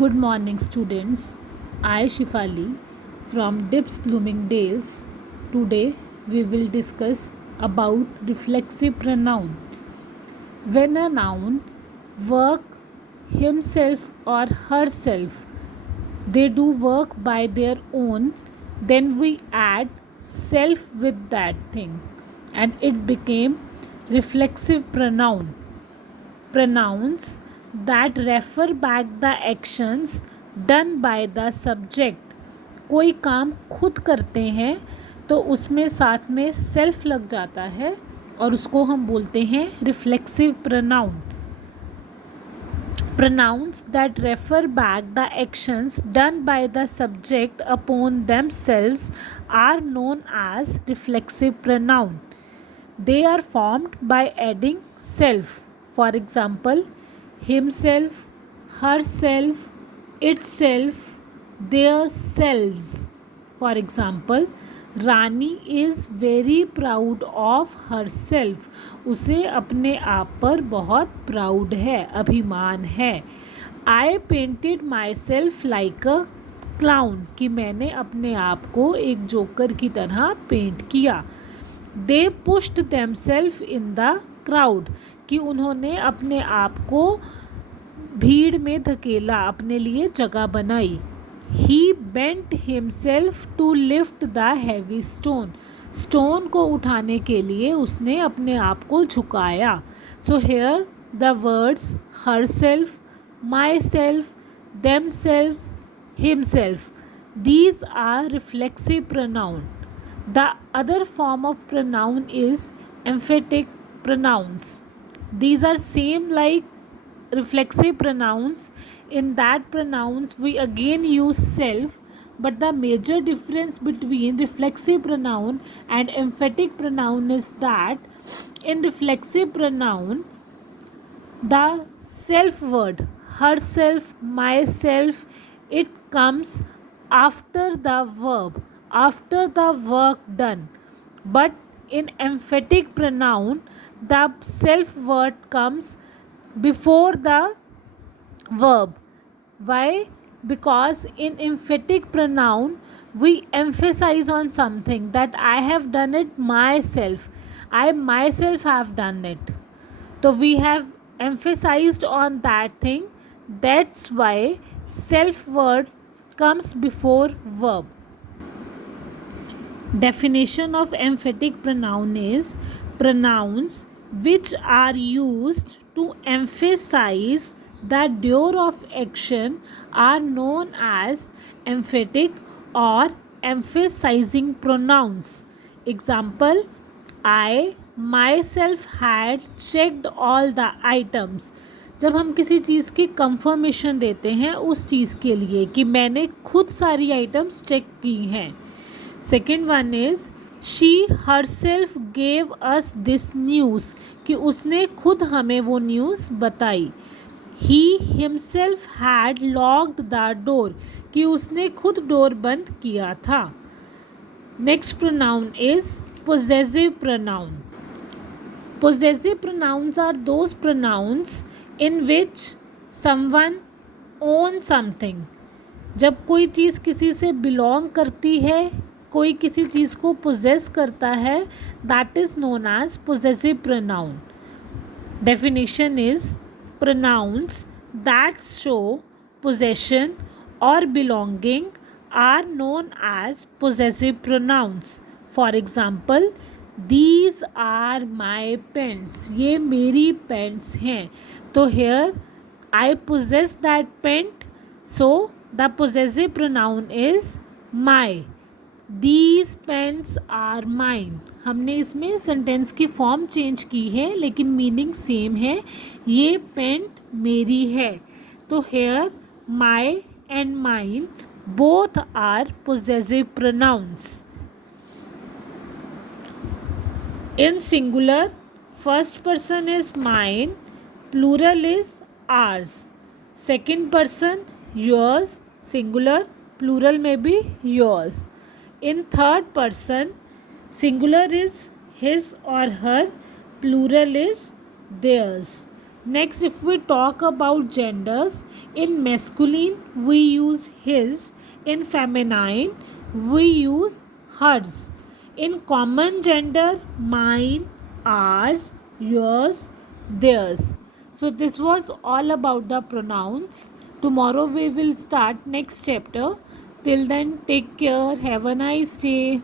Good morning, students. I, Shifali, from Dips Bloomingdale's. Today, we will discuss about reflexive pronoun. When a noun work himself or herself, they do work by their own, then we add self with that thing, and it became reflexive pronoun. Pronouns that refer back the actions done by the subject. कोई काम खुद करते हैं तो उसमें साथ में self लग जाता है और उसको हम बोलते हैं reflexive pronoun. Pronouns that refer back the actions done by the subject upon themselves are known as reflexive pronoun. They are formed by adding self. For example, himself, herself, itself, their selves. For example, Rani is very proud of herself. उसे अपने आप पर बहुत proud है, अभिमान है. I painted myself like a clown, कि मैंने अपने आप को एक जोकर की तरह पेंट किया. They pushed themselves in the crowd, कि उन्होंने अपने आप को भीड़ में धकेला, अपने लिए जगह बनाई. He bent himself to lift the heavy stone, stone को उठाने के लिए उसने अपने आप को झुकाया. So here the words herself, myself, themself, himself, these are reflexive pronoun. The other form of pronoun is emphatic pronouns. These are same like reflexive pronouns. In that pronouns we again use self, but the major difference between reflexive pronoun and emphatic pronoun is that in reflexive pronoun the self word herself, myself, it comes after the verb, after the work done. But in emphatic pronoun the self word comes before the verb. Why? Because in emphatic pronoun we emphasize on something, that I have done it myself, I myself have done it. So we have emphasized on that thing. That's why self word comes before verb. Definition of emphatic pronoun is pronouns which are used to emphasize the door of action are known as emphatic or emphasizing pronouns. Example, I myself had checked all the items. जब हम किसी चीज़ की confirmation देते हैं उस चीज़ के लिए कि मैंने खुद सारी आइटम्स चेक की हैं. Second one is she her self gave us this news, कि उसने खुद हमें वो न्यूज़ बताई. He himself had locked the door, कि उसने खुद डोर बंद किया था. Next pronoun is possessive pronoun. Possessive pronouns are those pronouns in which someone owns something. जब कोई चीज़ किसी से बिलोंग करती है, कोई किसी चीज़ को पोजेस करता है, that is known as possessive pronoun. Definition is pronouns that show possession or belonging are known as possessive pronouns. For example, these are my pens, ये मेरी पेंट्स हैं. तो here I possess that pen, so the possessive pronoun is my. These pens are mine. हमने इसमें sentence की form change की है लेकिन मीनिंग सेम है. ये पेंट मेरी है. तो here my and mine both are possessive pronouns. In singular, first person is mine, plural is ours. Second person yours, singular, plural may be yours. In third person, singular is his or her, plural is theirs. Next, if we talk about genders, In masculine, we use his. In feminine, we use hers. In common gender, mine, ours, yours, theirs. So, this was all about the pronouns. Tomorrow, we will start next chapter. Till then, take care. Have a nice day.